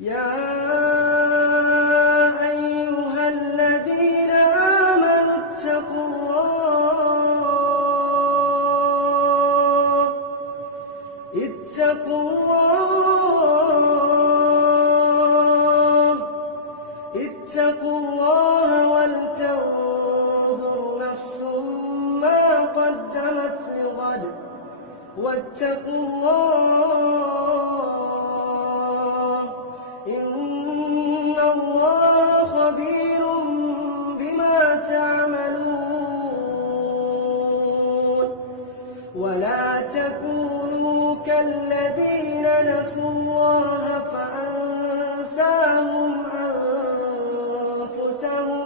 يا أيها الذين آمنوا اتقوا الله ولتنظر نفس ما قدمت لغد واتقوا الله إن الله خبير بما تعملون ولا تكونوا كالذين نسوا الله فأنساهم أنفسهم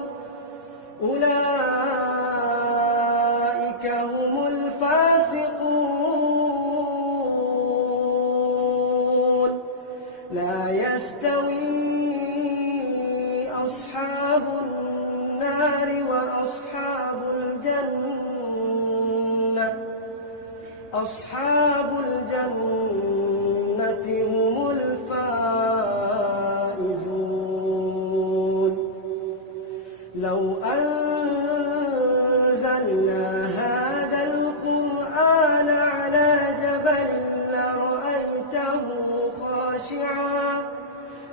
أولئك هم الفاسقون لا يستوي أصحاب النار وأصحاب الجنة أصحاب الجنة هم الفائزون لو أنزلنا هذا القرآن على جبل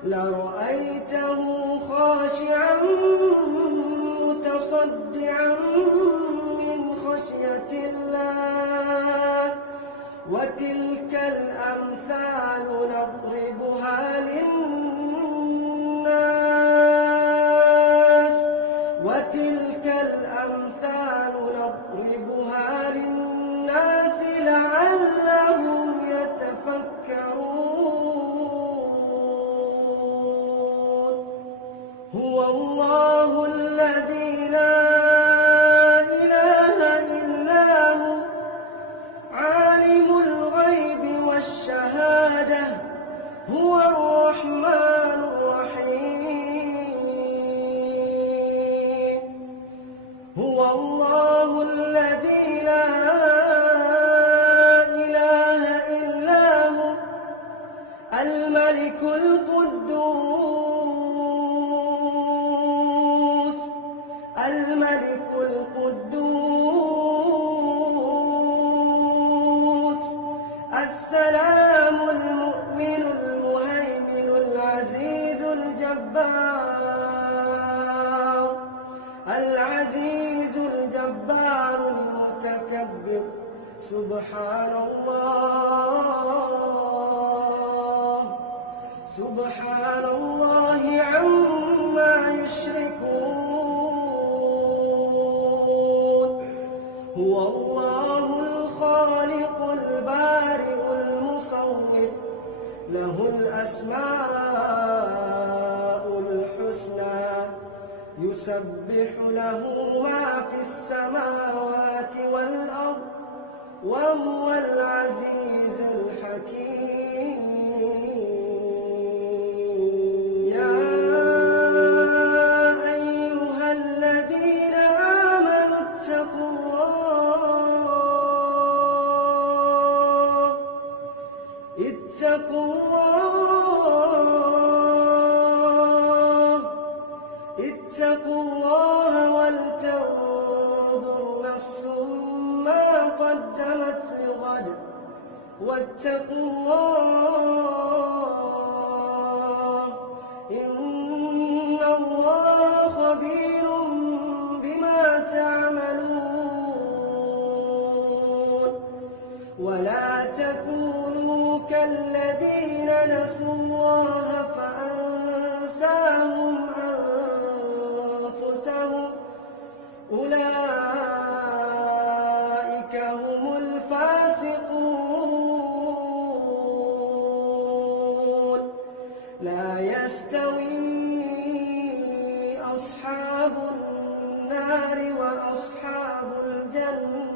لرأيته خاشعا متصدعا من خشية الله وتلك الأمثال نضربها للناس لعلهم يتفكرون هو الله الذي لا إله إلا هو عالم الغيب والشهادة هو الرحمن الرحيم هو الله الذي لا إله إلا هو الملك القدوس السلام المؤمن المهيمن العزيز الجبار المتكبر سبحان الله عما يشركون هو الله الخالق البارئ المصور له الأسماء الحسنى يسبح له ما في السماوات والأرض وهو العزيز الحكيم يا أيها الذين آمنوا اتقوا الله ولتنظر نفس ما قدمت لغد واتقوا الله إن الله خبير بما تعملون ولا تكونوا كالذين نسوا الله فأنساهم أنفسهم أولئك هم الفاسقون لا يستوي أصحاب النار وأصحاب الجنة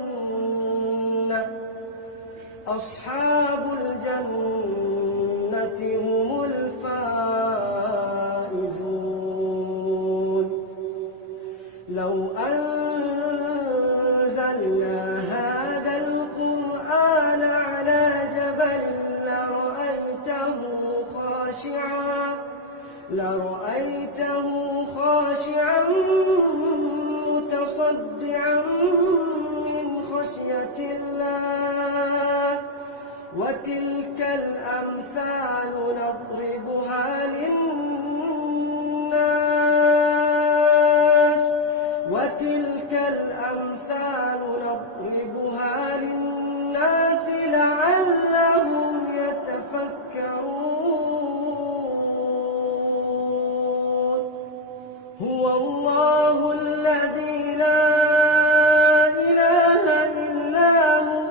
أصحاب الجنة هم الفائزون لو أنزلنا هذا القرآن على جبل لرأيته خاشعا لرأيته خاشعا متصدعا من خشية الله وتلك الأمثال نضربها للناس لعلهم يتفكرون هو الله الذي لا إله إلا هو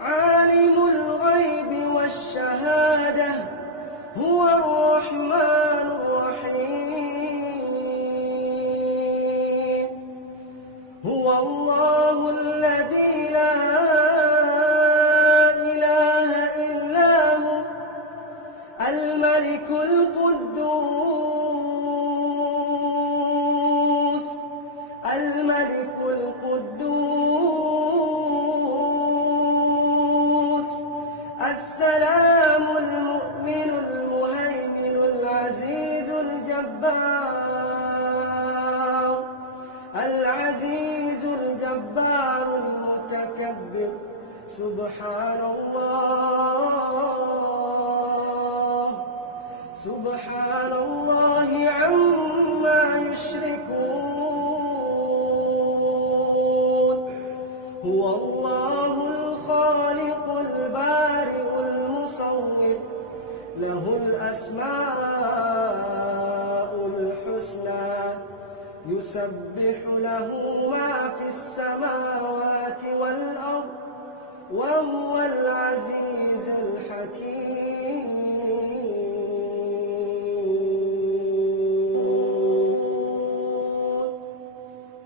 عالم الغيب والشهادة هو الرحمن الرحيم هو الله الذي لا إله إلا هو الملك القدوس السلام المؤمن المهيمن العزيز الجبار المتكبر سبحان الله عما يشركون هو الله الخالق البارئ المصور له الأسماء الحسنى يسبح له ما في السماوات والأرض وهو العزيز الحكيم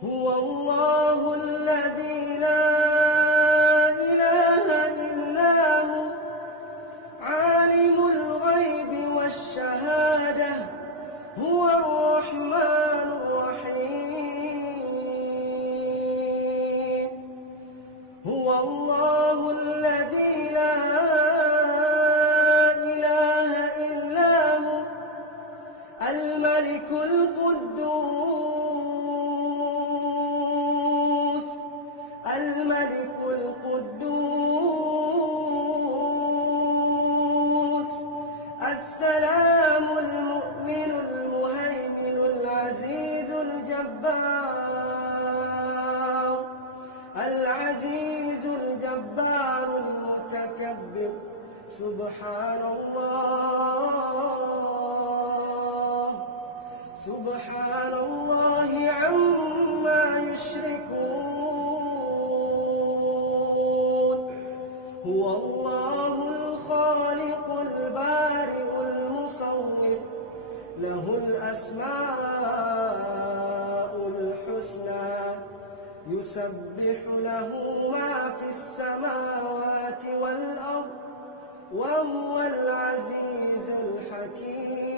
هو الله الذي لا إله إلا هو عالم الغيب والشهادة هو الرحمن الرحيم هو الله الذي لا إله إلا هو الملك القدوس السلام المؤمن المهيمن العزيز الجبار المتكبر سبحان الله عما يشركون هو الله الخالق البارئ المصور له الأسماء الحسنى يسبح له ما في السماوات والأرض وهو العزيز الحكيم